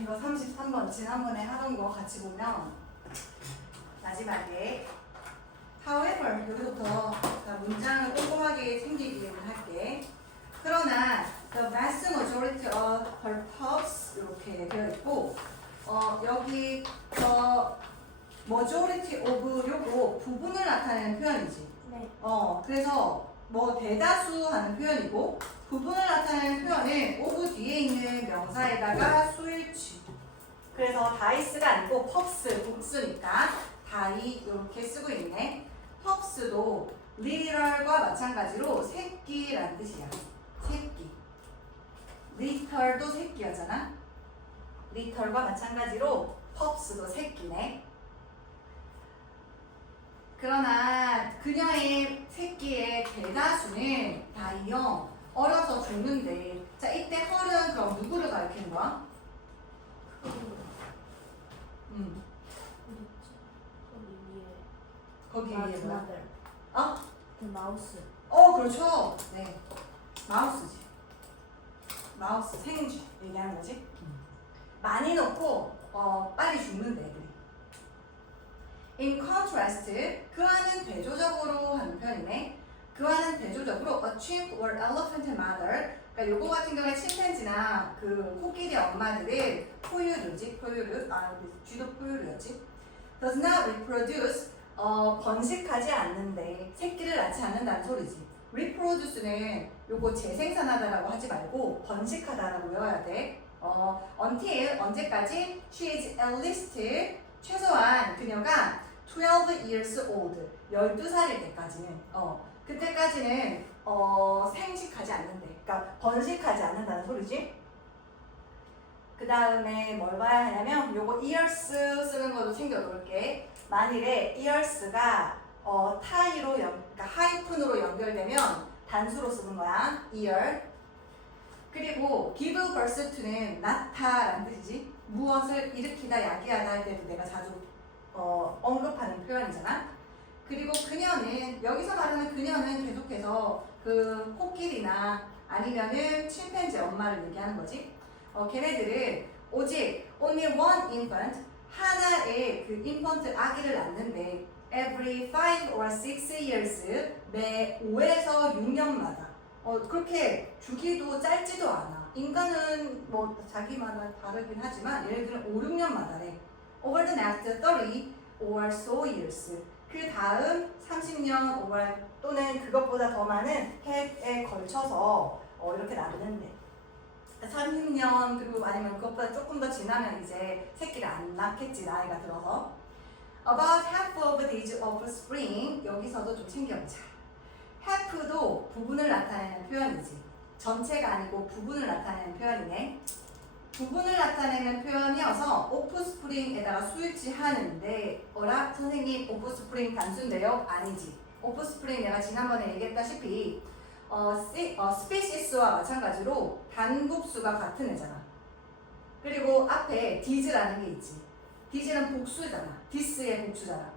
이거 33번 지난번에 하던 거 같이 보면 마지막에 however 여기부터 문장을 꼼꼼하게 챙기기 위해 할게. 그러나 the vast majority of purpose 이렇게 되어 있고 여기 the majority of 요거 부분을 나타내는 표현이지. 네. 그래서 뭐 대다수 하는 표현이고 부분을 나타내는 표현은 of 뒤에 있는 명사에다가 수일치. 그래서 다이스가 아니고 펍스 복수니까 다이 이렇게 쓰고 있네. 펍스도 literal과 마찬가지로 새끼란 뜻이야. 새끼. little도 새끼였잖아. little과 마찬가지로 펍스도 새끼네. 그러나 그녀의 새끼의 대다수는 다이형 어려서 죽는데 자 이때 헐은 그럼 누구를 가리키는 거야? 거기 위에 뭐야? 어? 그 마우스. 그렇죠. 네. 마우스지. 마우스 생쥐 얘기하는 거지. 많이 넣고 빨리 죽는데 애들이. In contrast, 그와는 대조적으로 하는 표현이네. 그와는 대조적으로 a chimp or elephant mother. 그러니까 요거 같은 경우에 침팬지나 그 코끼리 엄마들은 포유류지. 포유류. 쥐도 포유류였지. Does not reproduce. 번식하지 않는데 새끼를 낳지 않는다는 소리지. reproduce는 요거 재생산하다라고 하지 말고 번식하다라고 외워야 돼. until 언제까지? She is at least 최소한 그녀가 12 years old 12살일 때까지는 그때까지는 생식하지 않는데 그러니까 번식하지 않는다는 소리지. 그 다음에 뭘 봐야 하냐면 요거 years 쓰는 것도 챙겨 놓을게. 만일에 years가 타이로 그러니까 하이픈으로 연결되면 단수로 쓰는 거야. year. 그리고 give birth to는 낳다라는 뜻이지. 무엇을 일으키다, 야기하다 할 때도 내가 자주 언급하는 표현이잖아. 그리고 그녀는 여기서 말하는 그녀는 계속해서 그 코끼리나 아니면은 침팬지 엄마를 얘기하는 거지. 걔네들은 오직 only one infant 하나의 그 infant 아기를 낳는데 every 5 or 6 years 매 5에서 6년마다 그렇게 주기도 짧지도 않아. 인간은 뭐 자기마다 다르긴 하지만 얘네들은 5, 6년마다래. Over the next 30 or so years 그 다음 30년 or 또는 그것보다 더 많은 해에 걸쳐서 이렇게 낳는데 30년 그리고 아니면 그것보다 조금 더 지나면 이제 새끼를 안 낳겠지 나이가 들어서. About half of these offspring 여기서도 좀 챙겨보자. half도 부분을 나타내는 표현이지. 전체가 아니고 부분을 나타내는 표현이네. 부분을 나타내는 표현이어서 offspring에다가 수일치 하는데 선생님 offspring 단수인데요? 아니지. offspring 내가 지난번에 얘기했다시피 스피시스와 마찬가지로 단국수가 같은 애잖아. 그리고 앞에 디즈라는 게 있지. 디즈는 복수잖아. 디스의 복수잖아.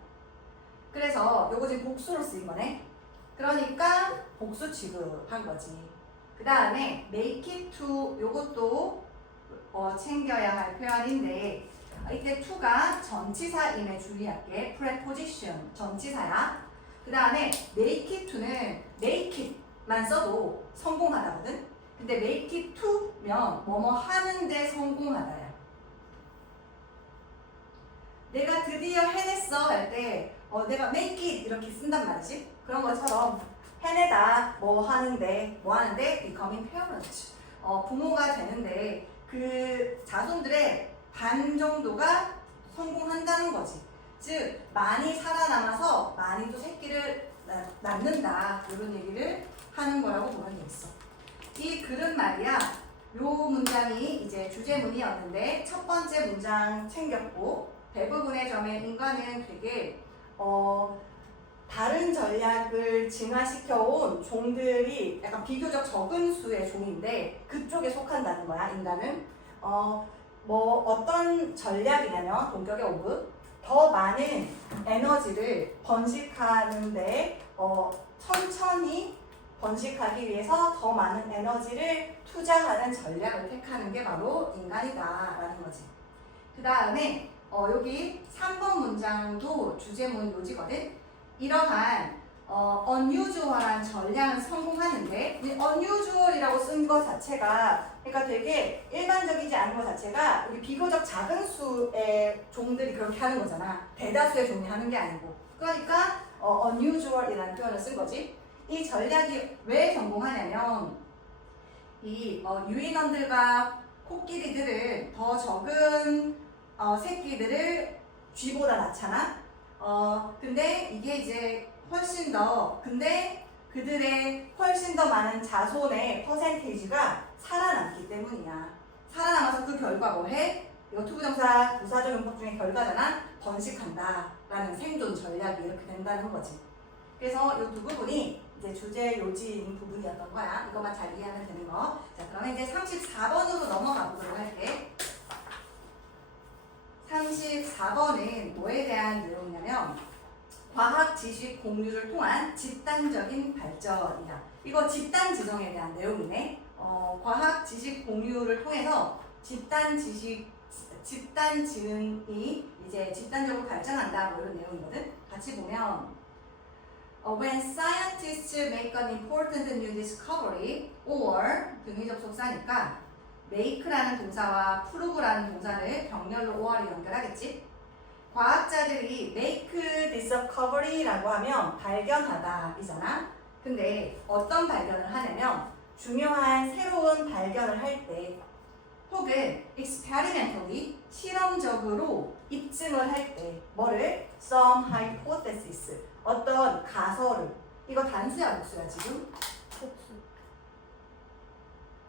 그래서 요거 지금 복수로 쓰인 거네. 그러니까 복수 취급한 거지. 그 다음에 make it to 요것도 챙겨야 할 표현인데 이때 to가 전치사임에 주의할게. preposition 전치사야. 그 다음에 make it to는 make it만 써도 성공하다거든. 근데 make it to면 뭐뭐 하는데 성공하다야. 내가 드디어 해냈어 할 때 내가 make it 이렇게 쓴단 말이지. 그런 것처럼 해내다 뭐 하는데 becoming parent 부모가 되는데 그 자손들의 반 정도가 성공한다는 거지. 즉 많이 살아남아서 많이 또 새끼를 낳는다 이런 얘기를 하는 거라고 보면 되겠어. 이 글은 말이야. 요 문장이 이제 주제문이었는데 첫 번째 문장 챙겼고 대부분의 점에 인간은 되게 다른 전략을 진화시켜온 종들이 약간 비교적 적은 수의 종인데 그쪽에 속한다는 거야. 인간은 뭐 어떤 전략이냐면 동격의 오브 더 많은 에너지를 번식하는데 천천히 번식하기 위해서 더 많은 에너지를 투자하는 전략을 택하는 게 바로 인간이다라는 거지. 그 다음에 여기 3번 문장도 주제문 요지거든. 이러한 unusual한 전략은 성공하는데 이 unusual이라고 쓴 것 자체가 그러니까 되게 일반적이지 않은 것 자체가 우리 비교적 작은 수의 종들이 그렇게 하는 거잖아. 대다수의 종이 하는 게 아니고. 그러니까 unusual이라는 표현을 쓴 거지. 이 전략이 왜 성공하냐면 이 유인원들과 코끼리들은 더 적은 새끼들을 쥐보다 낳잖아. 근데 이게 이제 훨씬 더 근데 그들의 훨씬 더 많은 자손의 퍼센테이지가 살아남기 때문이야. 살아남아서 그 결과 뭐 해? 이거 투부정사 부사적 용법 중에 결과잖아. 번식한다 라는 생존 전략이 이렇게 된다는 거지. 그래서 이 두 부분이 이제 주제 요지인 부분이었던 거야. 이것만 잘 이해하면 되는 거. 자, 그러면 이제 34번으로 넘어가 보도록 할게. 34번은 뭐에 대한 내용이냐면 과학 지식 공유를 통한 집단적인 발전이야. 이거 집단 지정에 대한 내용이네. 과학 지식 공유를 통해서 집단 지능이 이제 집단적으로 발전한다. 뭐 이런 내용이거든. 같이 보면 when scientists make an important new discovery or 등위 접속사니까 make라는 동사와 prove라는 동사를 병렬로 or을 연결하겠지. 과학자들이 make discovery라고 하면 발견하다 이잖아. 근데 어떤 발견을 하냐면 중요한 새로운 발견을 할 때 혹은 experimentally 실험적으로 입증을 할 때 뭐를 some hypothesis 어떤 가설을 이거 단수야 복수야 지금?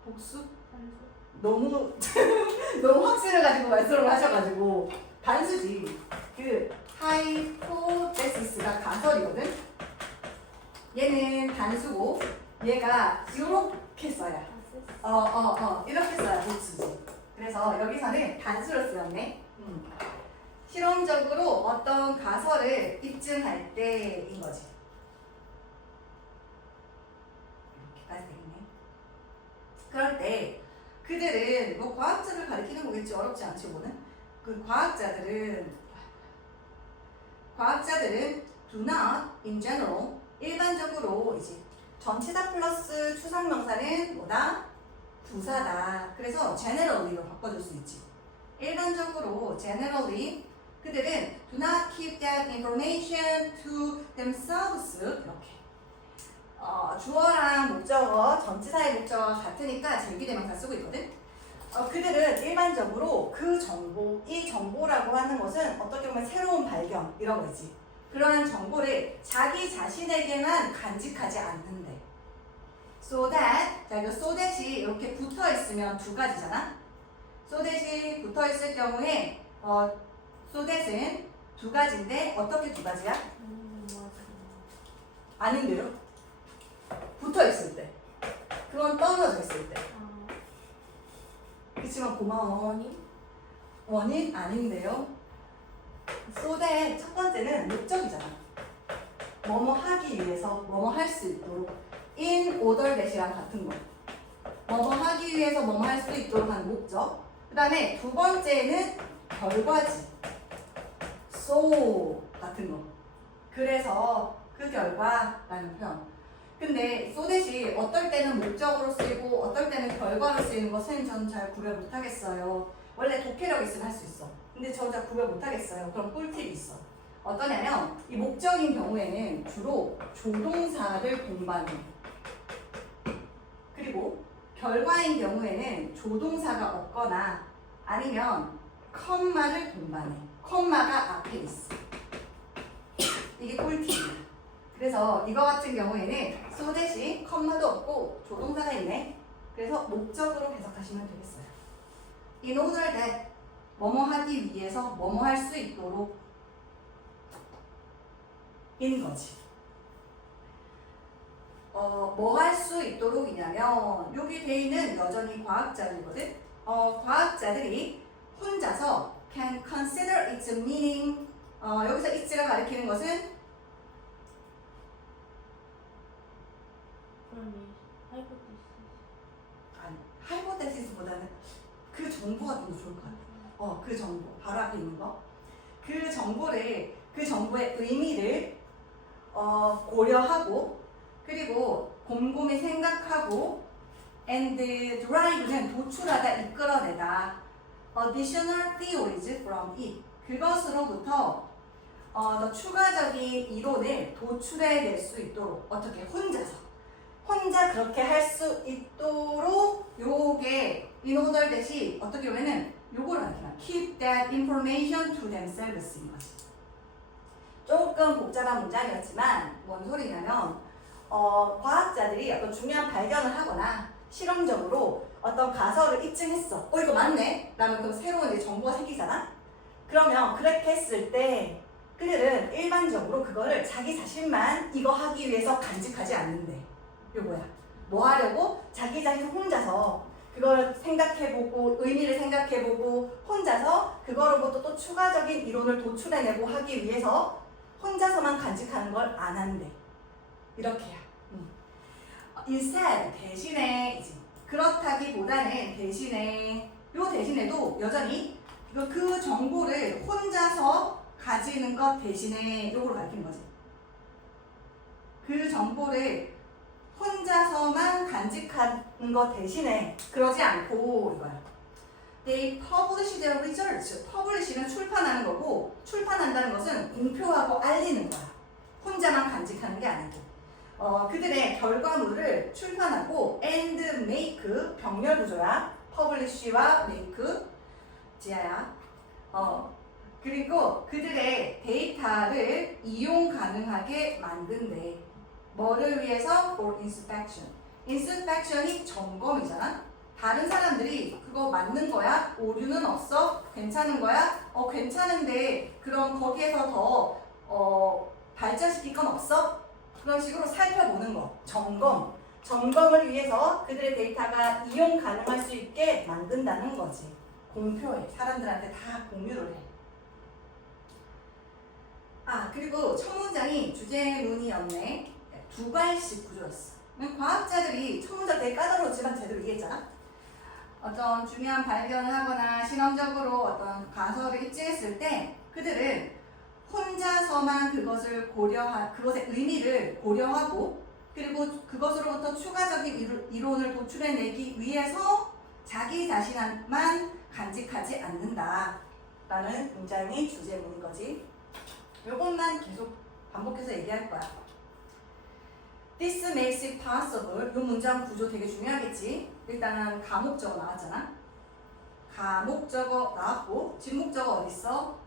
복수? 단수. 너무 너무 확신을 가지고 말씀을 하셔가지고 단수지. 그 hypothesis가 가설이거든. 얘는 단수고 얘가 이렇게 써야 이렇게 써야 복수지. 그래서 여기서는 단수로 쓰였네. 실험적으로 어떤 가설을 입증할 때인 거지. 이렇게까지 되겠네. 그럴 때 그들은 뭐 과학자를 가리키는 거겠지. 어렵지 않지 뭐는. 그 과학자들은 do not in general 일반적으로 이제 전치사 플러스 추상명사는 뭐다? 부사다. 그래서 generally로 바꿔줄 수 있지. 일반적으로 generally 그들은 do not keep that information to themselves 이렇게 주어랑 목적어 전치사의 목적어가 같으니까 제기대명사 쓰고 있거든. 그들은 일반적으로 그 정보, 이 정보라고 하는 것은 어떻게 보면 새로운 발견 이런 거지. 그러한 정보를 자기 자신에게만 간직하지 않는데. So that, 자 이거 so that이 이렇게 붙어 있으면 두 가지잖아. so that이 붙어 있을 경우에 so that은 두 가지인데 어떻게 두 가지야? 아닌데요? 붙어 있을 때. 그건 떨어져 있을 때. 그치만 고마워. 원인 아닌데요. so that 첫 번째는 목적이잖아. 뭐뭐 하기 위해서 뭐뭐 할 수 있도록 in order that이랑 같은 거. 뭐뭐 하기 위해서 뭐뭐 할 수 있도록 하는 목적. 그 다음에 두 번째는 결과지. so 같은 거. 그래서 그 결과라는 표현. 근데 so that이 어떨 때는 목적으로 쓰이고 어떨 때는 결과로 쓰이는 것은 전 잘 구별 못하겠어요. 원래 독해력 있으면 할 수 있어. 근데 저 잘 구별 못하겠어요. 그럼 꿀팁이 있어. 어떠냐면 이 목적인 경우에는 주로 조동사를 동반해. 그리고 결과인 경우에는 조동사가 없거나 아니면 컴마를 동반해. 컴마가 앞에 있어. 이게 꿀팁이야. 그래서 이거 같은 경우에는 so that이 컴마도 없고 조동사가 있네. 그래서 목적으로 해석하시면 되겠어요. In order that 뭐뭐 하기 위해서 뭐뭐 할 수 있도록 인 거지. 뭐 할 수 있도록이냐면 여기 돼 있는 여전히 과학자들이거든. 과학자들이 혼자서 can consider its meaning. 여기서 it가 가리키는 것은 그러면 하이포테시스. 아니, 하이포테시스보다는 그 정보가 좀 더 좋을 것 같아. 그 정보. 바로 앞에 있는 거. 그 정보의 의미를 고려하고, 그리고 곰곰이 생각하고, and derive는 도출하다, 이끌어내다. additional theories from it. 그것으로부터 더 추가적인 이론을 도출해낼 수 있도록 어떻게 혼자 그렇게 할 수 있도록 요게 in order 대시 어떻게 보면은 요거를 가르치나 keep that information to themselves 인 거지. 조금 복잡한 문장이었지만 뭔 소리냐면 과학자들이 어떤 중요한 발견을 하거나 실험적으로 어떤 가설을 입증했어. 이거 맞네? 라면 그 새로운 이제 정보가 생기잖아? 그러면 그렇게 했을 때 그들은 일반적으로 그거를 자기 자신만 이거 하기 위해서 간직하지 않는데 요거야. 뭐 하려고? 자기 자신 혼자서 그걸 생각해보고 의미를 생각해보고 혼자서 그거로부터 또 추가적인 이론을 도출해내고 하기 위해서 혼자서만 간직하는 걸 안 한대. 이렇게야. instead 대신에 이제 그렇다기보다는 대신에도 여전히 그 정보를 혼자서 가지는 것 대신에 요거로 가르치는 거지. 그 정보를 혼자서만 간직하는 것 대신에 그러지 않고 이거야. They publish their results. publish는 출판하는 거고 출판한다는 것은 공표하고 알리는 거야. 혼자만 간직하는 게 아니고. 그들의 결과물을 출판하고 and make 병렬 구조야. publish와 make 지하야. 그리고 그들의 데이터를 이용 가능하게 만든대. 뭐를 위해서? for inspection. inspection이 점검이잖아. 다른 사람들이 그거 맞는 거야? 오류는 없어? 괜찮은 거야? 괜찮은데 그럼 거기에서 더 발전시킬 건 없어? 그런 식으로 살펴보는 거. 점검을 위해서 그들의 데이터가 이용 가능할 수 있게 만든다는 거지. 공표해. 사람들한테 다 공유를 해. 그리고 첫 문장이 주제문이었네. 두 발씩 구조였어. 과학자들이 첫 문장 되게 까다로웠지만 제대로 이해했잖아. 어떤 중요한 발견을 하거나 실험적으로 어떤 가설을 입증했을 때 그들은 혼자서만 그것의 의미를 고려하고 그리고 그것으로부터 추가적인 이론을 도출해내기 위해서 자기 자신만 간직하지 않는다 라는 문장이 주제문인 거지. 요것만 계속 반복해서 얘기할 거야. This makes it possible. 이 문장 구조 되게 중요하겠지. 일단은 가목적어 나왔잖아. 가목적어 나왔고 진목적어 어딨어?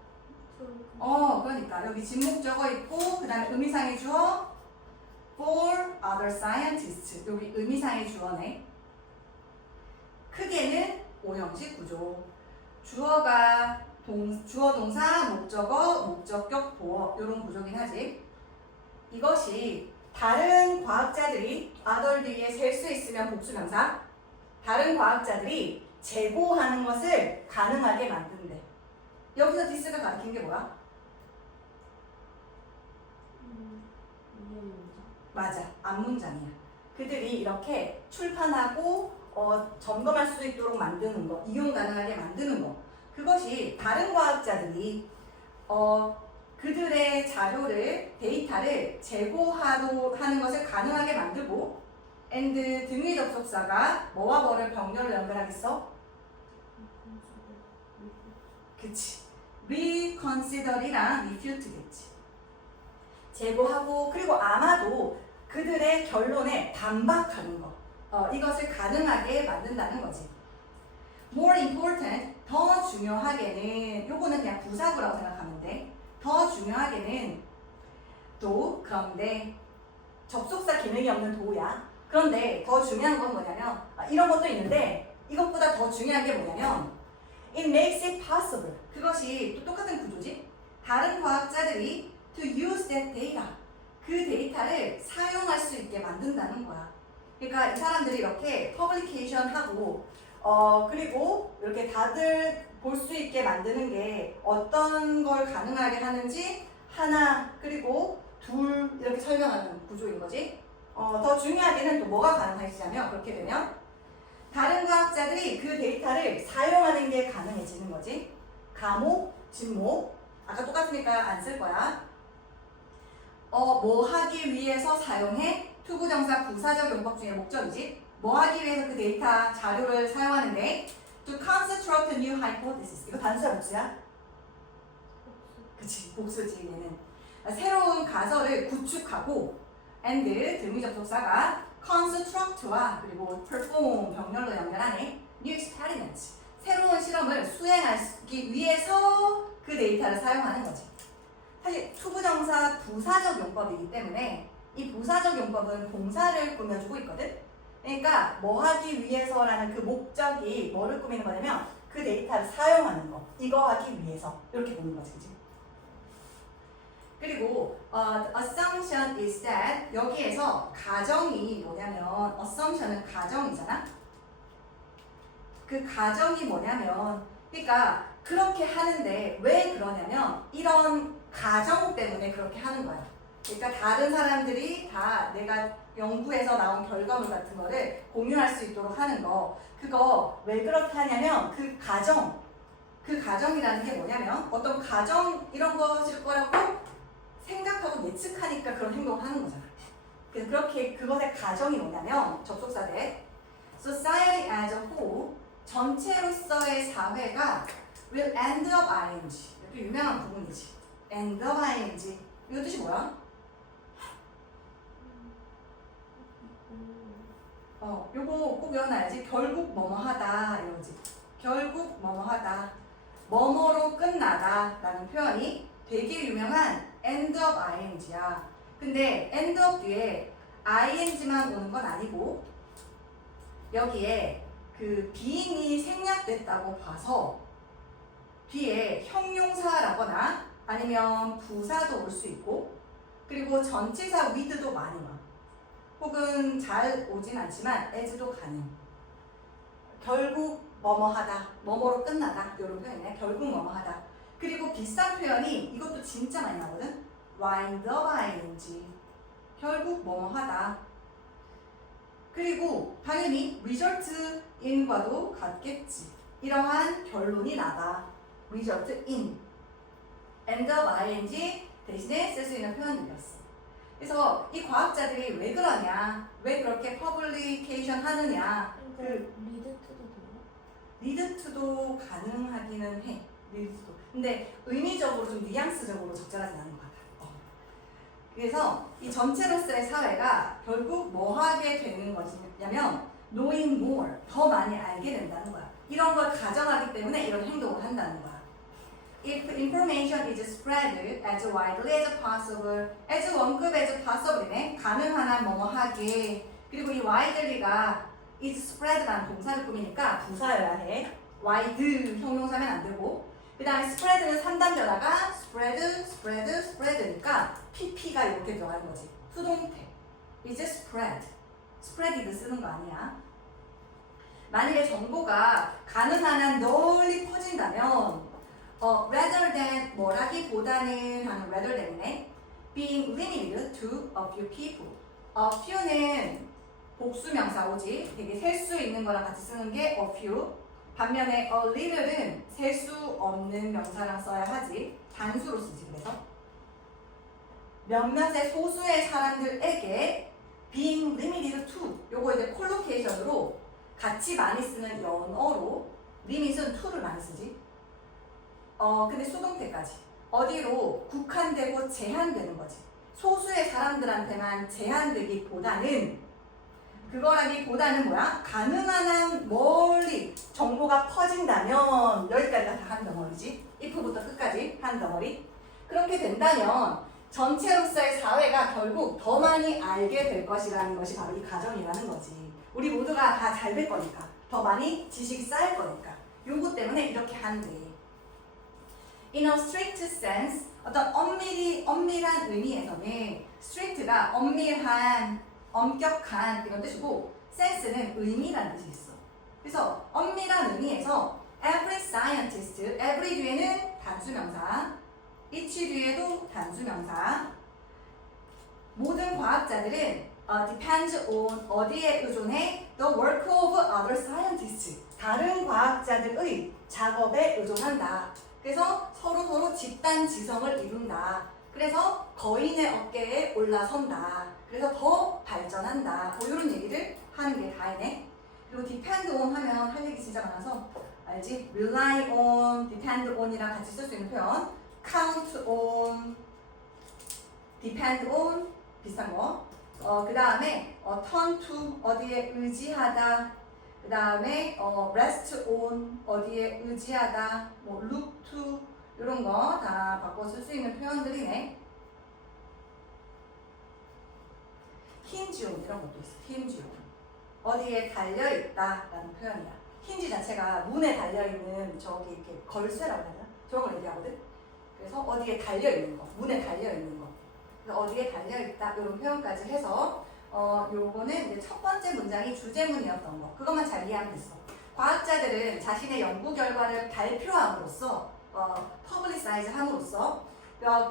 그러니까 여기 진목적어 있고 그 다음에 의미상의 주어 for other scientists. 여기 의미상의 주어네. 크게는 오형식 구조. 주어가 주어 동사 목적어 목적격 보어 이런 구조긴 하지. 이것이 다른 과학자들이 other 뒤에 셀 수 있으면 복수명사. 다른 과학자들이 제보하는 것을 가능하게 만든대. 여기서 this가 가리킨 게 뭐야? 맞아. 앞문장이야. 그들이 이렇게 출판하고 점검할 수 있도록 만드는 거, 이용 가능하게 만드는 거. 그것이 다른 과학자들이 그들의 자료를, 데이터를 제보하는 것을 가능하게 만들고 and 등위 접속사가 뭐와 뭐를 병렬로 연결하겠어? 그치. reconsider이랑 refute겠지. 제보하고 그리고 아마도 그들의 결론에 반박하는 거. 이것을 가능하게 만든다는 거지. more important, 더 중요하게는 요거는 그냥 부사구라고 생각하면 돼. 더 중요하게는 그런데 접속사 기능이 없는 도야. 그런데 더 중요한 건 뭐냐면 이런 것도 있는데 이것보다 더 중요한 게 뭐냐면 it makes it possible. 그것이 또 똑같은 구조지. 다른 과학자들이 to use that data. 그 데이터를 사용할 수 있게 만든다는 거야. 그러니까 이 사람들이 이렇게 퍼블리케이션 하고 그리고 이렇게 다들 볼 수 있게 만드는 게 어떤 걸 가능하게 하는지 하나 그리고 둘 이렇게 설명하는 구조인 거지. 더 중요하게는 또 뭐가 가능해지냐면 그렇게 되면 다른 과학자들이 그 데이터를 사용하는 게 가능해지는 거지. 가모, 진모 아까 똑같으니까 안 쓸 거야. 뭐 하기 위해서 사용해? 투부정사 부사적 용법 중에 목적이지. 뭐 하기 위해서 그 데이터 자료를 사용하는데 to construct a new hypothesis. 이거 단수야 복수야? 그치 복수지 얘는. 새로운 가설을 구축하고 and 등위 접속사가 construct와 그리고 perform 병렬로 연결하네. new experiments. 새로운 실험을 수행하기 위해서 그 데이터를 사용하는 거지. 사실 투부정사 부사적 용법이기 때문에 이 부사적 용법은 동사를 꾸며주고 있거든. 그러니까 뭐 하기 위해서라는 그 목적이 뭐를 꾸미는 거냐면 그 데이터를 사용하는 거. 이거 하기 위해서 이렇게 보는 거지, 그치? 그리고 the assumption is that 여기에서 가정이 뭐냐면 assumption은 가정이잖아. 그 가정이 뭐냐면 그러니까 그렇게 하는데 왜 그러냐면 이런 가정 때문에 그렇게 하는 거야. 그러니까 다른 사람들이 다 내가 연구에서 나온 결과물 같은 거를 공유할 수 있도록 하는 거. 그거 왜 그렇게 하냐면 그 가정이라는 게 뭐냐면 어떤 가정 이런 것일 거라고 생각하고 예측하니까 그런 행동을 하는 거잖아. 그래서 그렇게 그것의 가정이 뭐냐면 접속사대 society as a whole 전체로서의 사회가 will end up ing. 이것도 유명한 부분이지. end up ing. 이거 뜻이 뭐야? 요거 꼭 외워놔야지. 결국 뭐뭐하다 이거지. 결국 뭐뭐하다. 뭐뭐로 끝나다 라는 표현이 되게 유명한 end of ing야. 근데 end of 뒤에 ing만 오는 건 아니고 여기에 그 being이 생략됐다고 봐서 뒤에 형용사라거나 아니면 부사도 올 수 있고 그리고 전치사 with도 많이 와. 혹은 잘 오진 않지만 as도 가능. 결국 뭐뭐하다, 뭐뭐로 끝나다 이런 표현이네. 결국 뭐뭐하다. 그리고 비슷한 표현이 이것도 진짜 많이 나거든. wind up ing. 결국 뭐뭐하다. 그리고 당연히 result in과도 같겠지. 이러한 결론이 나다. result in. end up ing 대신에 쓸 수 있는 표현들이었어. 그래서 이 과학자들이 왜 그러냐, 왜 그렇게 퍼블리케이션 하느냐. 그 리드 투도 가능하기는 해. 리드 투도. 근데 의미적으로 좀 뉘앙스적으로 적절하지 않은 것 같아. 그래서 이 전체로서의 사회가 결국 뭐 하게 되는 것이냐면 knowing more, 더 많이 알게 된다는 거야. 이런 걸 가정하기 때문에 이런 행동을 한다는 거야. If information is spread as widely as possible, as 원급 as possible이네. 가능한 한 뭐뭐 하게. 그리고 이 widely가 is spread라는 동사를 꾸미니까 부사여야 해. wide 형용사면 안 되고. 그 다음에 spread는 3단변화가 spread니까 pp가 이렇게 들어가는 거지. 수동태. is spread. spreaded 쓰는 거 아니야. 만일에 정보가 가능한 한 널리 퍼진다면 rather than 뭐라기보다는 하는 rather than이네. being limited to a few people. a few는 복수명사 오지. 되게 셀 수 있는 거랑 같이 쓰는 게 a few. 반면에 a little은 셀 수 없는 명사랑 써야 하지. 단수로 쓰지. 그래서 몇몇의 소수의 사람들에게 being limited to 요거 이제 콜로케이션으로 같이 많이 쓰는 연어로 limit은 to를 많이 쓰지. 근데 수동태까지 어디로 국한되고 제한되는 거지. 소수의 사람들한테만 제한되기보다는 그거라기보다는 뭐야? 가능한 한 멀리 정보가 퍼진다면 여기까지가 다 한 덩어리지. if부터 끝까지 한 덩어리. 그렇게 된다면 전체로서의 사회가 결국 더 많이 알게 될 것이라는 것이 바로 이 가정이라는 거지. 우리 모두가 다 잘 될 거니까. 더 많이 지식이 쌓일 거니까. 요거 때문에 이렇게 한대. In a strict sense, 어떤 엄밀한 의미에서는 strict가 엄밀한, 엄격한 이런 뜻이고 sense는 의미라는 뜻이 있어. 그래서 엄밀한 의미에서 every scientist, every 뒤에는 단수명사, each 뒤에도 단수명사. 모든 과학자들은 depends on 어디에 의존해? The work of other scientists. 다른 과학자들의 작업에 의존한다. 그래서 서로 집단 지성을 이룬다. 그래서 거인의 어깨에 올라선다. 그래서 더 발전한다. 뭐 이런 얘기를 하는 게 다이네. 그리고 depend on 하면 할 얘기 진짜 많아서 알지? rely on, depend on이랑 같이 쓸 수 있는 표현. count on, depend on 비슷한 거. 그 다음에 turn to 어디에 의지하다. 그 다음에 rest on 어디에 의지하다. 뭐 look to 이런 거 다 바꿔 쓸 수 있는 표현들이네. hinge on 이런 것도 있어. hinge on 어디에 달려 있다라는 표현이야. 힌지 자체가 문에 달려 있는 저기 이렇게 걸쇠라고 해야 되나? 저런 걸 얘기하거든. 그래서 어디에 달려 있는 거, 문에 달려 있는 거. 그래서 어디에 달려 있다 이런 표현까지 해서 요거는 이제 첫 번째 문장이 주제문이었던 거. 그것만 잘 이해하면 됐어. 과학자들은 자신의 연구 결과를 발표함으로써 퍼블리사이즈 함으로써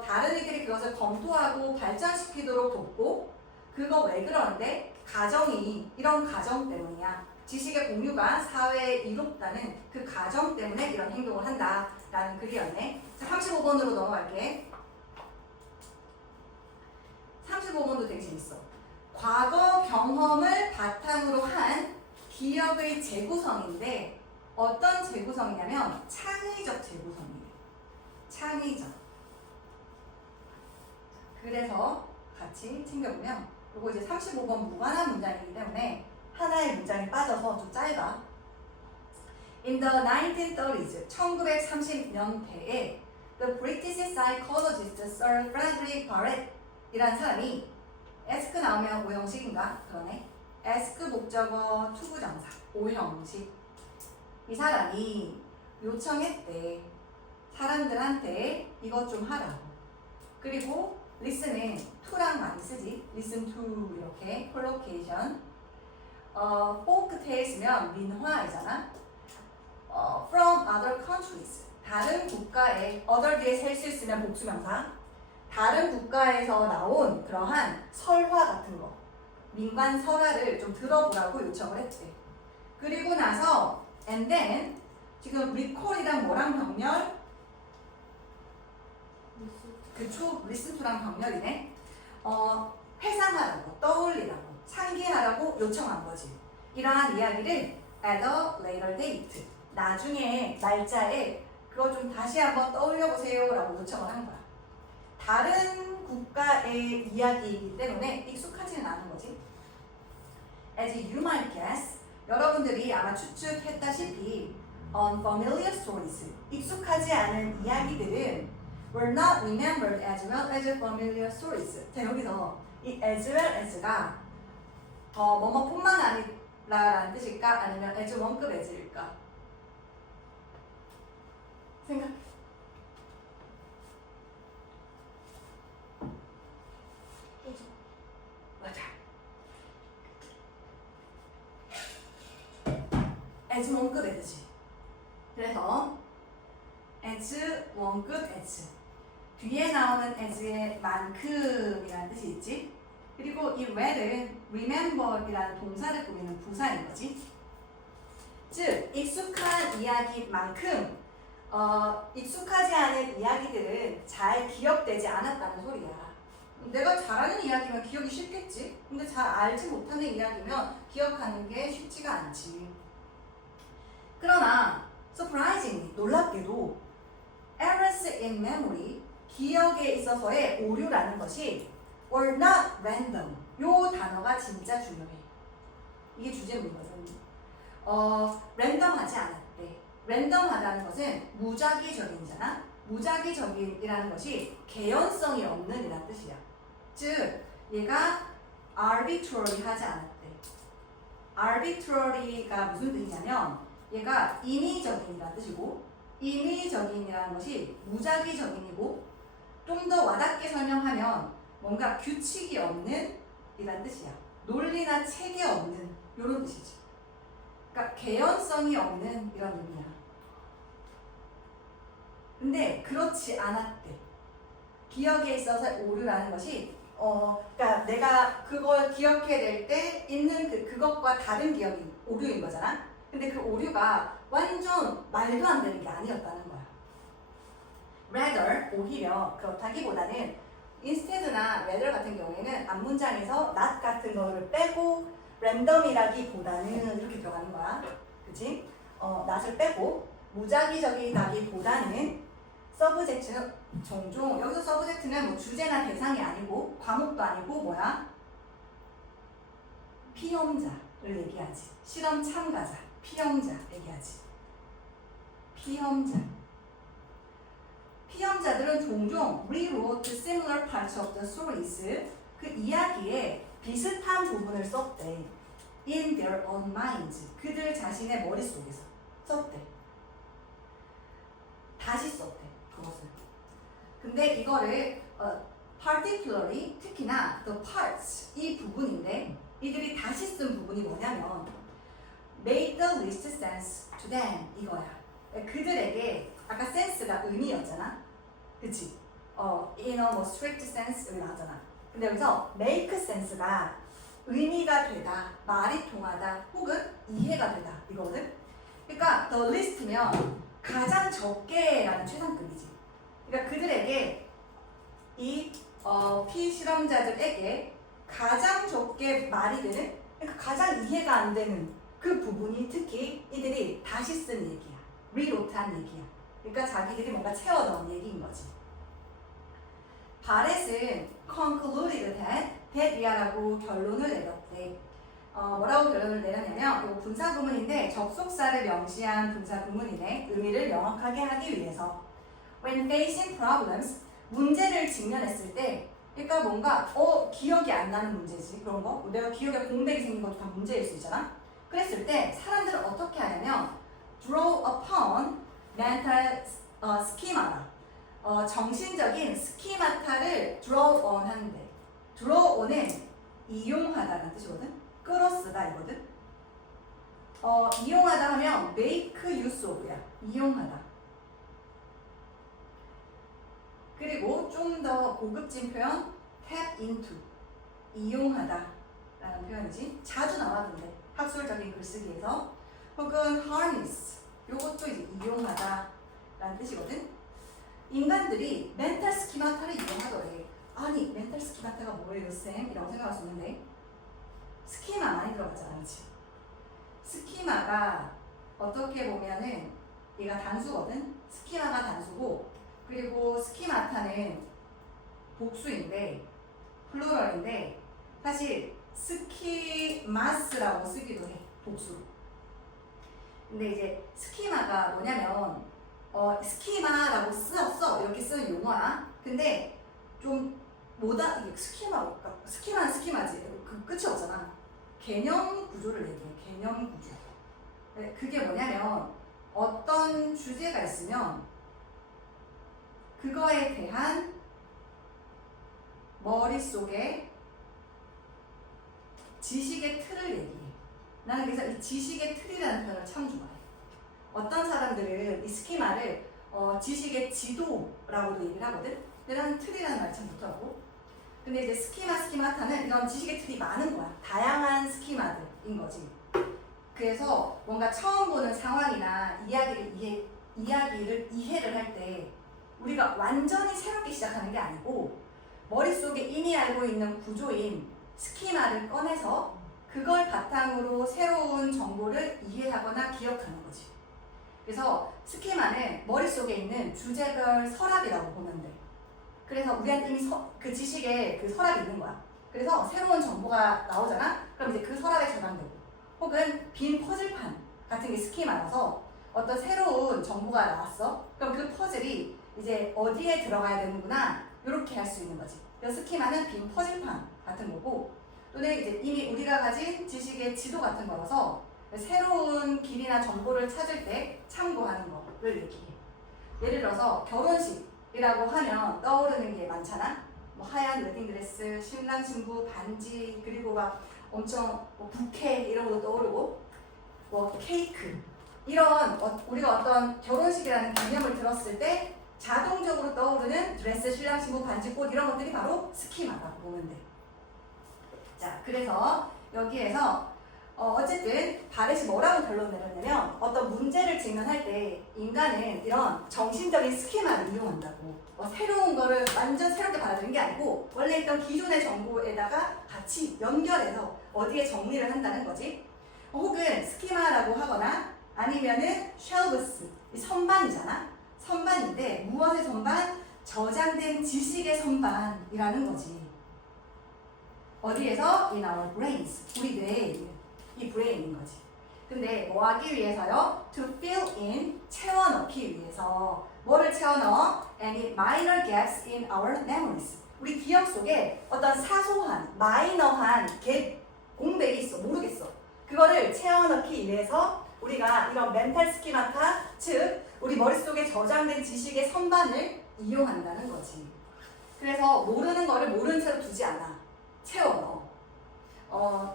다른 이들이 그것을 검토하고 발전시키도록 돕고 그거 왜 그러는데? 가정이 이런 가정 때문이야. 지식의 공유가 사회에 이롭다는 그 가정 때문에 이런 행동을 한다라는 글이었네. 자, 35번으로 넘어갈게. 35번도 되게 재밌어. 과거 경험을 바탕으로 한 기억의 재구성인데 어떤 재구성이냐면 창의적 재구성이에요. 창의적. 그래서 같이 챙겨보면 그리고 이제 35번 무관한 문장이기 때문에 하나의 문장이 빠져서 좀 짧아. In the 1930s, 1930년대에 the British psychologist Sir Frederick Barrett 이란 사람이 ask 나오면 오형식인가? 그러네. ask 목적어 투부정사 오형식. 이 사람이 요청했대. 사람들한테 이것 좀 하라고. 그리고 listen은 to랑 많이 쓰지. listen to 이렇게 collocation. folk tales면 민화이잖아. from other countries 다른 국가에 other 뒤에 셀 수 있으면 복수명사. 다른 국가에서 나온 그러한 설화 같은 거 민간 설화를 좀 들어보라고 요청을 했대. 그리고 나서 and then 지금 recall이랑 뭐랑 병렬? 그쵸? listen to랑 병렬이네. 회상하라고 떠올리라고 상기하라고 요청한 거지. 이러한 이야기를 at a later date 나중에 날짜에 그거 좀 다시 한번 떠올려 보세요 라고 요청을 한 거야. 다른 국가의 이야기이기 때문에 익숙하지는 않은 거지. As you might guess 여러분들이 아마 추측했다시피 unfamiliar stories 익숙하지 않은 이야기들은 were not remembered as well as familiar stories. 자, 여기서 이 as well as가 뭐뭐뿐만 아니라라는 뜻일까? 아니면 as 원급 as일까? 생각. 맞아. as 원급 as지. 그래서 as 원급 as 뒤에 나오는 as의 만큼이라는 뜻이 있지. 그리고 이 well은 remember이라는 동사를 꾸미는 부사인 거지. 즉 익숙한 이야기만큼 익숙하지 않은 이야기들은 잘 기억되지 않았다는 소리야. 내가 잘하는 이야기면 기억이 쉽겠지. 근데 잘 알지 못하는 이야기면 기억하는 게 쉽지가 않지. 그러나 surprisingly 놀랍게도 errors in memory 기억에 있어서의 오류라는 것이 were not random. 요 단어가 진짜 중요해. 이게 주제문이거든. 랜덤하지 않았대. 랜덤하다는 것은 무작위적인이잖아. 무작위적인이라는 것이 개연성이 없는 이란 뜻이야. 즉 얘가 arbitrary 하지 않았대. arbitrary가 무슨 뜻이냐면 얘가 인위적인이라는 뜻이고 인위적인이라는 것이 무작위적인이고 좀 더 와닿게 설명하면 뭔가 규칙이 없는 이란 뜻이야. 논리나 체계 없는 이런 뜻이지. 그러니까 개연성이 없는 이런 의미야. 근데 그렇지 않았대. 기억에 있어서 오류라는 것이 그러니까 내가 그걸 기억해야 될 때 있는 그것과 다른 기억이 오류인 거잖아. 근데 그 오류가 완전 말도 안 되는 게 아니었다는 거야. rather, 오히려 그렇다기보다는 instead나 rather 같은 경우에는 앞문장에서 not 같은 거를 빼고 random이라기보다는 이렇게 들어가는 거야. 그치? not을 빼고 무작위적이다기보다는 subject는 종종 여기서 subject는 뭐 주제나 대상이 아니고 과목도 아니고 뭐야? 피험자를 얘기하지. 실험 참가자, 피험자 얘기하지. 피험자들은 종종 rewrote similar parts of the stories, 그 이야기에 비슷한 부분을 썼대. in their own minds, 그들 자신의 머릿속에서 썼대. 다시 썼대, 그것을. 근데 이거를 particularly, 특히나 the parts, 이 부분인데 이들이 다시 쓴 부분이 뭐냐면 made the least sense to them, 이거야. 그들에게 아까 sense가 의미였잖아. 그치? in a more strict sense 여기 나왔잖아. 근데 여기서 make sense가 의미가 되다, 말이 통하다, 혹은 이해가 되다, 이거거든? 그러니까 the least면 가장 적게라는 최상급이지. 그러니까 그들에게 이 피실험자들에게 가장 적게 말이 되는, 그러니까 가장 이해가 안 되는 그 부분이 특히 이들이 다시 쓴 얘기야. rewrote한 얘기야. 그러니까 자기들이 뭔가 채워넣은 얘기인 거지. 바렛은 concluded that 이하라고 결론을 내렸대. 뭐라고 결론을 내렸냐면 이거 분사구문인데 접속사를 명시한 분사구문이네. 의미를 명확하게 하기 위해서 when facing problems, 문제를 직면했을 때, 그러니까 뭔가 기억이 안 나는 문제지. 그런 거 내가 기억에 공백이 생긴 것도 다 문제일 수 있잖아. 그랬을 때 사람들은 어떻게 하냐면 draw upon mental schema다. 정신적인 스키마타를 draw on 하는데, draw on은 이용하다라는 뜻이거든. 끌어쓰다 이거든. 이용하다 하면 make use of야. 이용하다. 그리고 좀 더 고급진 표현 tap into, 이용하다 라는 표현이지. 자주 나와던데 학술적인 글쓰기에서. 혹은 harness, 요것도 이제 이용하다 라는 뜻이거든. 인간들이 멘탈 스키마타를 이용하더래. 아니 멘탈 스키마타가 뭐예요 쌤? 이라고 생각할 수 있는데 스키마 많이 들어봤잖아. 그렇지? 스키마가 어떻게 보면은 얘가 단수거든. 스키마가 단수고, 그리고 스키마타는 복수인데 플루럴인데 사실 스키마스라고 쓰기도 해, 복수로. 근데 이제 스키마가 뭐냐면 스키마라고 쓰었어 이렇게 쓰는 용어야. 근데 좀 뭐다 이게 스키마는 스키마지. 그 끝이 없잖아. 개념 구조를 얘기해. 개념 구조. 그게 뭐냐면 어떤 주제가 있으면 그거에 대한 머릿속에 지식의 틀을 얘기해. 나는 그래서 이 지식의 틀이라는 표현을 참 좋아해. 어떤 사람들은 이 스키마를 지식의 지도라고도 얘기를 하거든. 근데 나는 틀이라는 말 참 못하고. 근데 이제 스키마타는 이런 지식의 틀이 많은 거야. 다양한 스키마들인 거지. 그래서 뭔가 처음 보는 상황이나 이야기를 이해를 할 때 우리가 완전히 새롭게 시작하는 게 아니고 머릿속에 이미 알고 있는 구조인 스키마를 꺼내서 그걸 바탕으로 새로운 정보를 이해하거나 기억하는 거지. 그래서 스키마는 머릿속에 있는 주제별 서랍이라고 보면 돼. 그래서 우리한테 이미 그 지식에 그 서랍이 있는 거야. 그래서 새로운 정보가 나오잖아? 그럼 이제 그 서랍에 저장되고, 혹은 빈 퍼즐판 같은 게 스키마라서 어떤 새로운 정보가 나왔어. 그럼 그 퍼즐이 이제 어디에 들어가야 되는구나, 이렇게 할 수 있는 거지. 그래서 스키마는 빈 퍼즐판 같은 거고, 또는 이제 이미 우리가 가진 지식의 지도 같은 거라서 새로운 길이나 정보를 찾을 때 참고하는 거를 얘기해. 예를 들어서 결혼식이라고 하면 떠오르는 게 많잖아. 뭐 하얀 웨딩드레스, 신랑 신부 반지, 그리고 막 엄청 뭐 부케 이런 것도 떠오르고, 뭐 케이크, 이런 우리가 어떤 결혼식이라는 개념을 들었을 때 자동적으로 떠오르는 드레스, 신랑, 신부, 반지, 꽃 이런 것들이 바로 스키마라고 보면 돼. 자, 그래서 여기에서 어쨌든 바렛이 뭐라고 결론 내렸냐면 어떤 문제를 직면할 때 인간은 이런 정신적인 스키마를 이용한다고. 새로운 거를 완전 새롭게 받아들이는 게 아니고 원래 있던 기존의 정보에다가 같이 연결해서 어디에 정리를 한다는 거지. 혹은 스키마라고 하거나 아니면은 쉘브스, 이 선반이잖아. 선반인데 무엇의 선반? 저장된 지식의 선반이라는 거지. 어디에서? In our brains. 우리 뇌에 있는 이 브레인인 거지. 근데 뭐 하기 위해서요? To fill in, 채워넣기 위해서. 뭐를 채워넣어? Any minor gaps in our memories. 우리 기억 속에 어떤 사소한, 마이너한 갭, 공백이 있어. 모르겠어. 그거를 채워넣기 위해서 우리가 이런 멘탈 스키마타, 즉 우리 머릿속에 저장된 지식의 선반을 이용한다는 거지. 그래서 모르는 거를 모르는 채로 두지 않아. 채워넣어.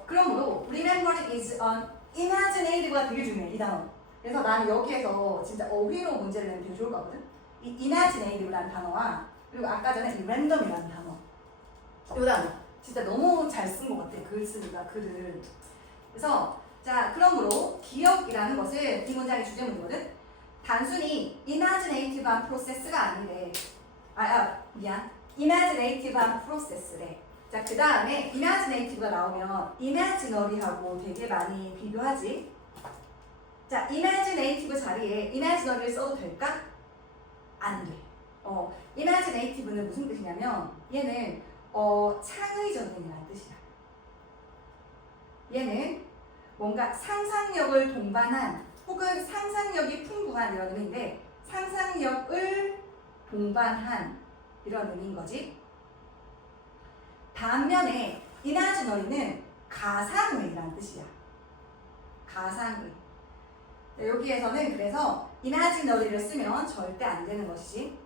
그러므로 remembering is an imaginative가 되게 중요해, 이 단어. 그래서 나는 여기에서 진짜 어휘로 문제를 내면 되게 좋을 것 같거든. 이 imaginative라는 단어와 그리고 아까 전에 이 random이라는 단어. 이 단어 진짜 너무 잘 쓴 것 같아, 글 쓰니까 글을. 그래서 자, 그러므로 기억이라는 것은 이 문장의 주제문이거든. 단순히 imaginative한 프로세스가 아니래. 미안. imaginative한 프로세스래. 자, 그 다음에 imaginative가 나오면 imaginary하고 되게 많이 비교하지. 자, imaginative 자리에 imaginary를 써도 될까? 안 돼. imaginative는 무슨 뜻이냐면 얘는 창의적인이라는 뜻이야. 얘는 뭔가 상상력을 동반한 혹은 상상력이 풍부한 이런 의미인데 상상력을 동반한 이런 의미인 거지. 반면에 imaginary는 가상의라는 뜻이야. 가상의. 여기에서는 그래서 imaginary를 쓰면 절대 안 되는 것이지.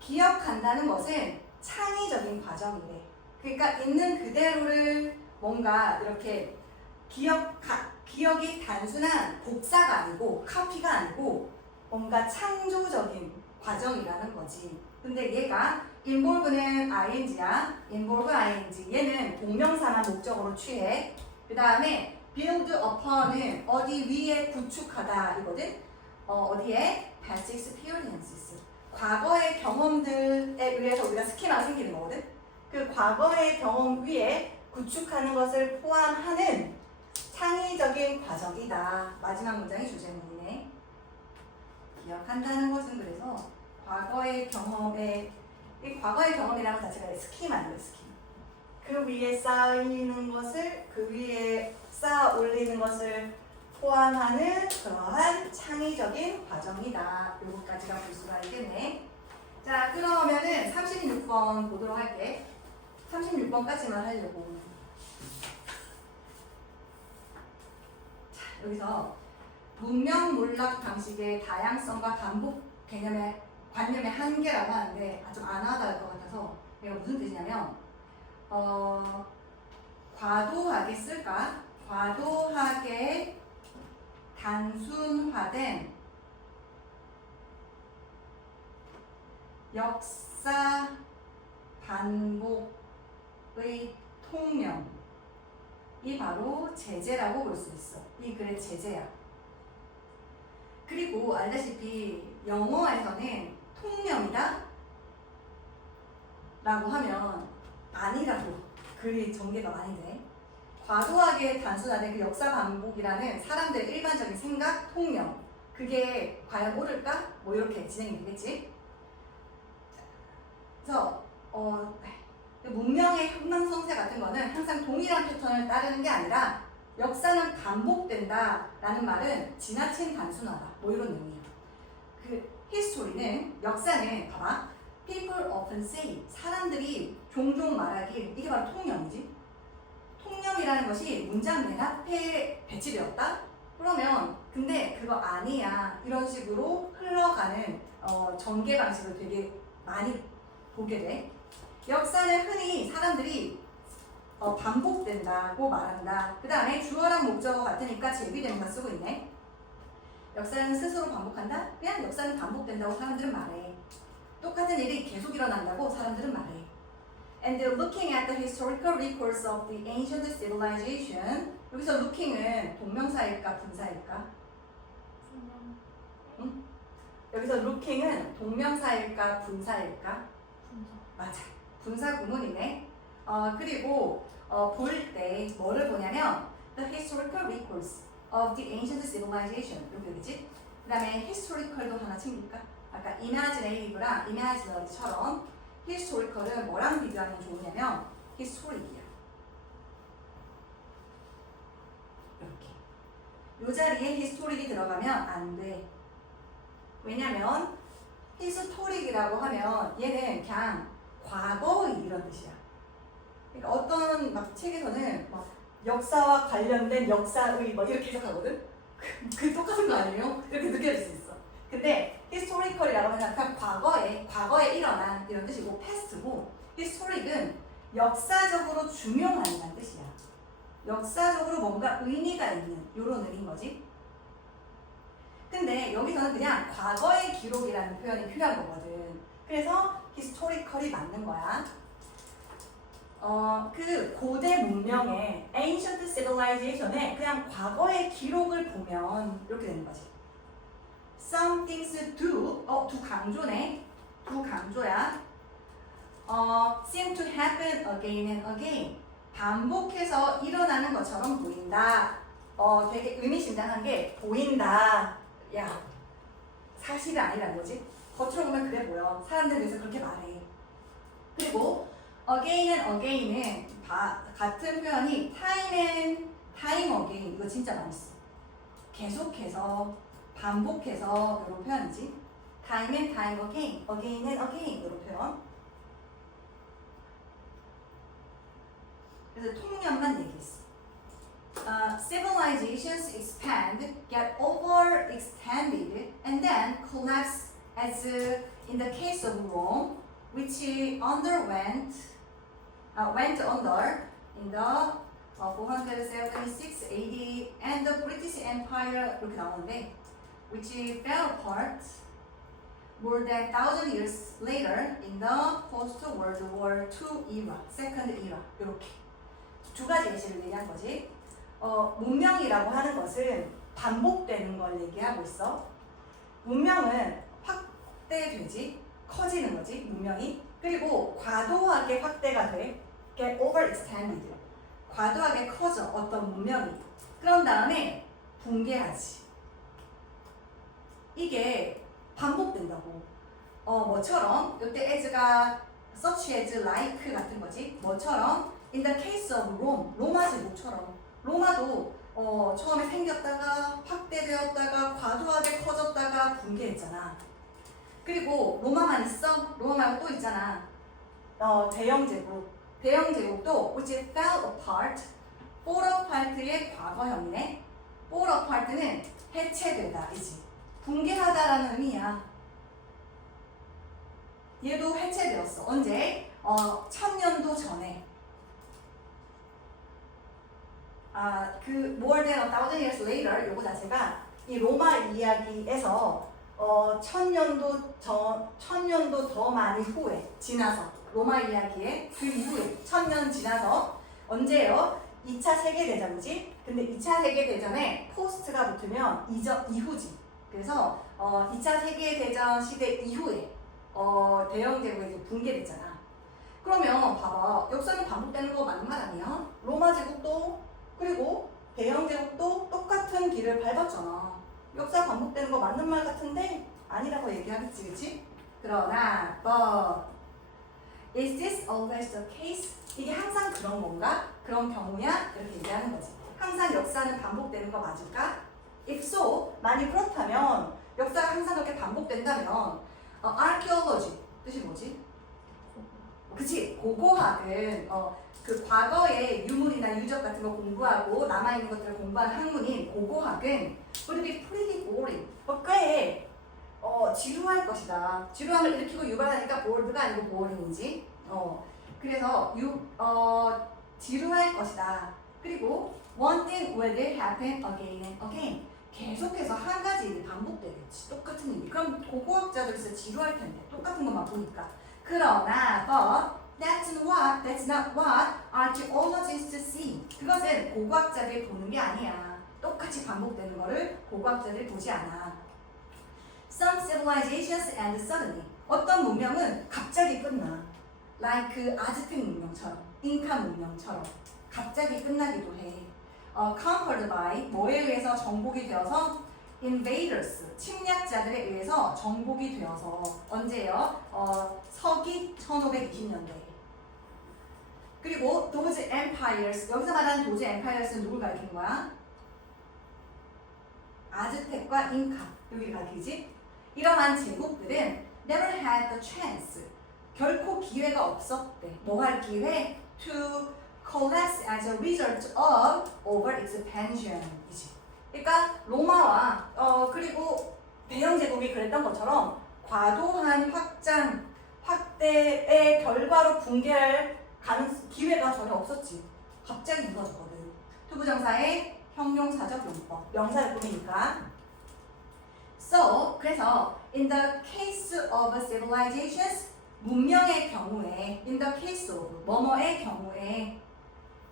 기억한다는 것은 창의적인 과정이래. 그러니까 있는 그대로를 뭔가 이렇게 기억이 단순한 복사가 아니고 카피가 아니고 뭔가 창조적인 과정이라는 거지. 근데 얘가 involve는 ing야. involve ing. 얘는 동명사만 목적으로 취해. 그 다음에 build upon은 어디 위에 구축하다 이거든. 어디에? past experiences. 과거의 경험들에 의해서 우리가 스키마가 생기는 거거든. 그 과거의 경험 위에 구축하는 것을 포함하는 창의적인 과정이다. 마지막 문장이 주제문이네. 기억한다는 것은 그래서 과거의 경험에 이 과거의 경험이라는 것 자체가 스키마예요. 스키마. 그 위에 쌓이는 것을 그 위에 쌓아 올리는 것을 포함하는 그러한 창의적인 과정이다. 요거까지가 볼 수가 있겠네. 자, 그러면은 36번 보도록 할게. 36번까지만 하려고. 자, 여기서 문명문락 방식의 다양성과 반복 관념의 한계라고 하는데 좀 안 와닿을 것 같아서 이거 무슨 뜻이냐면 과도하게 쓸까? 과도하게 단순화된 역사 반복의 통념이 바로 제재라고 볼 수 있어. 이 글의 제재야. 그리고 알다시피 영어에서는 통념이다 라고 하면 아니라고 글이 전개가 많이 돼. 과도하게 단순화된 그 역사 반복이라는 사람들의 일반적인 생각, 통념, 그게 과연 옳을까? 뭐 이렇게 진행이 되겠지. 그래서 문명의 혁명성세 같은 거는 항상 동일한 패턴을 따르는 게 아니라 역사는 반복된다 라는 말은 지나친 단순하다 뭐 이런 내용이야. 그 히스토리는 역사는 봐봐. People often say 사람들이 종종 말하길 이게 바로 통념이지. 통념이라는 것이 문장 맨 앞에 배치되었다? 그러면 근데 그거 아니야 이런 식으로 흘러가는 전개 방식을 되게 많이 보게 돼. 역사는 흔히 사람들이 반복된다고 말한다. 그 다음에 주어랑 목적어 같으니까 제비대명사 쓰고 있네. 역사는 스스로 반복한다? 그냥 역사는 반복된다고 사람들은 말해. 똑같은 일이 계속 일어난다고 사람들은 말해. And looking at the historical records of the ancient civilization. 여기서 looking은 동명사일까 분사일까? 응? 여기서 looking은 동명사일까 분사일까? 맞아. 분사 구문이네. 그리고 볼 때 뭐를 보냐면 the historical records of the ancient civilization 이렇게 되겠지? 그 다음에 historical도 하나 챙길까? 아까 imaginative랑 imaginary처럼 historical은 뭐랑 비교하면 좋으냐면 historic이야. 이렇게. 이 자리에 historic이 들어가면 안 돼. 왜냐면 historic이라고 하면 얘는 그냥 과거의 이런 뜻이야. 그러니까 어떤 막 책에서는 막 역사와 관련된 역사의 막 이렇게 해석하거든? 그 똑같은 거 아니에요? 이렇게 느껴질 수 있어. 근데 historical이라고 하면 그냥 과거에 일어난 이런 뜻이고 past고 historic은 역사적으로 중요한이라는 뜻이야. 역사적으로 뭔가 의미가 있는 이런 의미인 거지. 근데 여기서는 그냥 과거의 기록이라는 표현이 필요한 거거든. 그래서 historical이 맞는 거야. 그 고대 문명의 ancient civilization의 그냥 과거의 기록을 보면 이렇게 되는 거지. Some things do, 두 강조네. 두 강조야. Seem to happen again and again. 반복해서 일어나는 것처럼 보인다. 되게 의미심장한 게 보인다. 야, 사실이 아니란 거지. 겉으로 보면 그래 보여. 사람들 위해서 그렇게 말해. 그리고 again and again은 같은 표현이 time and time again. 이거 진짜 많이 써. 계속해서, 반복해서 이런 표현이지. time and time again, again and again 이런 표현. 그래서 통념만 얘기했어. Civilizations expand, get overextended, and then collapse as in the case of Rome, which went under in the 476 AD, and the British Empire 이렇게 나오는데, which fell apart more than 1,000 years later in the post-World War II era, second era 이렇게 두 가지 예시를 얘기한 거지. 문명이라고 하는 것은 반복되는 걸 얘기하고 있어. 문명은 확대되지, 커지는 거지, 문명이. 그리고 과도하게 확대가 돼. get overextended. 과도하게 커져, 어떤 문명이. 그런 다음에 붕괴하지. 이게 반복된다고. 뭐처럼, 이때 as가 such as like 같은 거지. 뭐처럼, in the case of Rome, 로마 제국처럼. 로마도 처음에 생겼다가 확대되었다가 과도하게 커졌다가 붕괴했잖아. 그리고 로마만 있어? 로마 말고 또 있잖아. 대영 제국. 대영 제국도 which fell apart. fall apart의 과거형이네. fall apart는 해체되다 이지. 붕괴하다라는 의미야. 얘도 해체되었어. 언제? 1000년도 전에. more than 1,000 years later 요거 자체가 이 로마 이야기에서 1000년도 더 많이 후에 지나서 로마 이야기의 그 이후에 1000년 지나서 언제요? 2차 세계대전이지? 근데 2차 세계대전에 포스트가 붙으면 이후지. 그래서 2차 세계대전 시대 이후에 대영 제국이 붕괴됐잖아. 그러면 봐봐. 역사는 반복되는 거 맞는 말 아니야? 로마 제국도 그리고 대영 제국도 똑같은 길을 밟았잖아. 역사 반복되는 거 맞는 말 같은데 아니라고 얘기하겠지, 그치? 그러나 is this always the case? 이게 항상 그런 건가? 그런 경우야? 이렇게 얘기하는 거지. 항상 역사는 반복되는 거 맞을까? If so, 만약 그렇다면 역사가 항상 그렇게 반복된다면 archaeology 뜻이 뭐지? 그치? 고고학은 그 과거의 유물이나 유적 같은 거 공부하고 남아있는 것들을 공부하는 학문인 고고학은 would be pretty boring. 꽤 지루할 것이다. 지루함을 일으키고 유발하니까 bored가 아니고 boring이지. 그래서 지루할 것이다. 그리고 one thing will happen again and again. 계속해서 한 가지 일이 반복되겠지. 똑같은 일이. 그럼 고고학자들 진짜 지루할 텐데. 똑같은 것만 보니까. 그러나 but that's not what archaeologists see. 그것은 고고학자들이 보는 게 아니야. 똑같이 반복되는 거를 고고학자들이 보지 않아. Some civilizations end suddenly. 어떤 문명은 갑자기 끝나. like 그 아즈텍 문명처럼, 잉카 문명처럼 갑자기 끝나기도 해. conquered by 뭐에 의해서 정복이 되어서 invaders 침략자들에 의해서 정복이 되어서 언제요? 서기 1520년대. 그리고 those empires 여기서 말하는 those empires는 누굴 가리키는 거야? 아즈텍과 잉카 여기를 가리키지? 이러한 제국들은 never had the chance 결코 기회가 없었대. 뭐 할 기회? To collapse as a result of overexpansion. 이지. 그러니까 로마와 그리고 대영 제국이 그랬던 것처럼 과도한 확대의 결과로 붕괴할 기회가 전혀 없었지. 갑자기 이루어졌거든. 투부정사의 형용사적 용법. 명사를 꾸미니까. So 그래서 in the case of civilizations 문명의 경우에 in the case of 뭐뭐의 경우에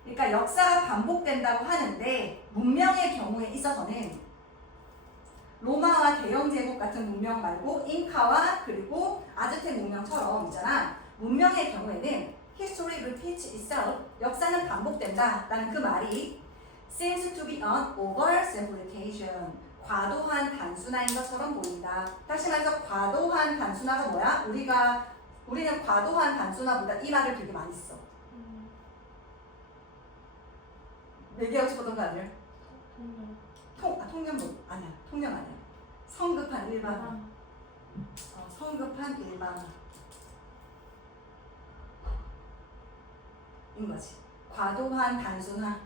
그러니까 역사가 반복된다고 하는데 문명의 경우에 있어서는 로마와 대영 제국 같은 문명 말고 잉카와 그리고 아즈텍 문명처럼 있잖아. 문명의 경우에는 history repeats itself 역사는 반복된다 라는 그 말이 seems to be an oversimplification 과도한 단순화인 것처럼 보인다. 다시 말해서 과도한 단순화가 뭐야? 우리는 과도한 단순화보다 이 말을 되게 많이 써. 얘기하고 싶었던 거 아니에요? 통념도 아니야. 통념 아니야. 성급한 일반화. 성급한 일반화. 인 거지. 과도한 단순화.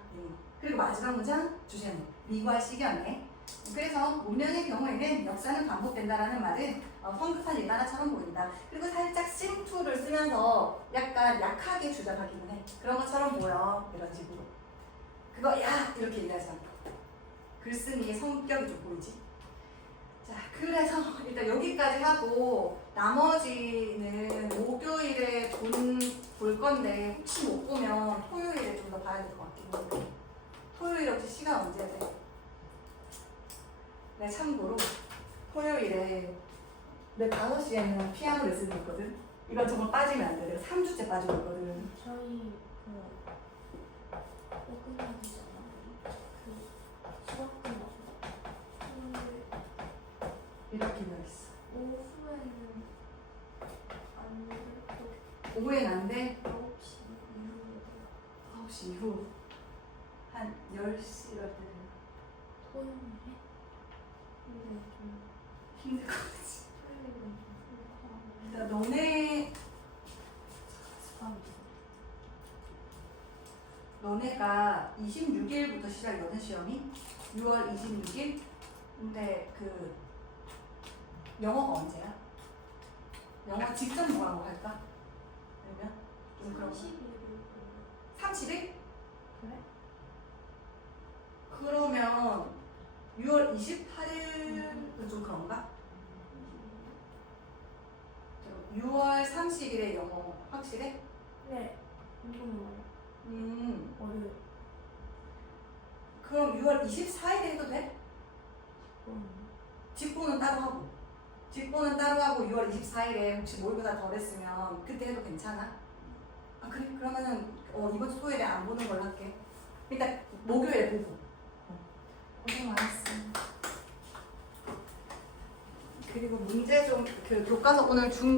그리고 마지막 문장 주제는 미과 시경에. 그래서 문명의 경우에는 역사는 반복된다라는 말은 성급한 일반화처럼 보인다. 그리고 살짝 심투를 쓰면서 약간 약하게 주장하기는 해. 그런 것처럼 보여. 이런 식으로. 그거 야 이렇게 얘기하지 않고 글쓴이의 성격이 좀 보이지. 자 그래서 일단 여기까지 하고 나머지는 목요일에 볼 건데 혹시 못 보면 토요일에 좀 더 봐야 될 것 같긴 해. 토요일에 혹시 시간 언제 돼? 네, 참고로 토요일에 내 5시에는 피아노 레슨이 있거든. 이건 정말 빠지면 안 돼. 내가 3주째 빠지고 있거든. 저희 끝나기잖아. 수학 끝나고 이렇게 되어 있어. 오후에는 안 돼. 오후엔 안 돼? 9시 이후에 9시 이후 한 10시 이럴 때 되나? 토요일에? 근데 좀 힘들 것 같지. 토요일은 좀 불편하고 일단 너네 너네가 26일부터 시작이거든 시험이. 6월 26일. 근데 그 영어가 언제야? 영어 직접 뭐하고 할까? 아니면 좀 그런 거? 30일? 그래? 그러면 6월 28일은 좀 그런가? 6월 30일에 영어 확실해? 네. 궁금해요. 월요일. 그럼 6월 24일에 해도 돼? 그럼 직보는 따로 하고. 직보는 따로 하고 6월 24일에 혹시 모의고사 덜 했으면 그때 해도 괜찮아? 아 그래? 그러면은 이번 주 토요일에 안 보는 걸로 할게. 일단 목요일에 보고. 고생 많았어. 그리고 문제 좀 그 교과서 오늘